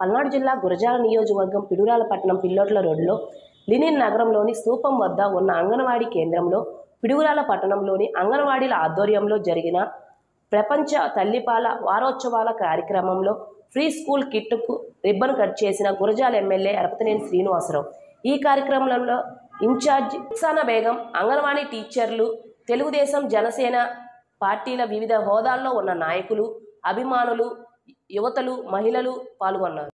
పల్నాడు జిల్లా గురజాల నియోజకవర్గం పిడుగురాల పట్టణం పిల్లోట్ల రోడ్లో లినిన్ నగరంలోని స్తూపం వద్ద ఉన్న అంగన్వాడీ కేంద్రంలో పిడుగురాల పట్టణంలోని అంగన్వాడీల ఆధ్వర్యంలో జరిగిన ప్రపంచ తల్లిపాల వారోత్సవాల కార్యక్రమంలో ఫ్రీ స్కూల్ కిట్కు రిబ్బన్ కట్ చేసిన గురజాల ఎమ్మెల్యే అరపతినేని శ్రీనివాసరావు. ఈ కార్యక్రమంలో ఇన్ఛార్జ్ రుక్సానా బేగం, అంగన్వాడీ టీచర్లు, తెలుగుదేశం, జనసేన పార్టీల వివిధ హోదాల్లో ఉన్న నాయకులు, అభిమానులు, యువతలు, మహిళలు పాల్గొన్నారు.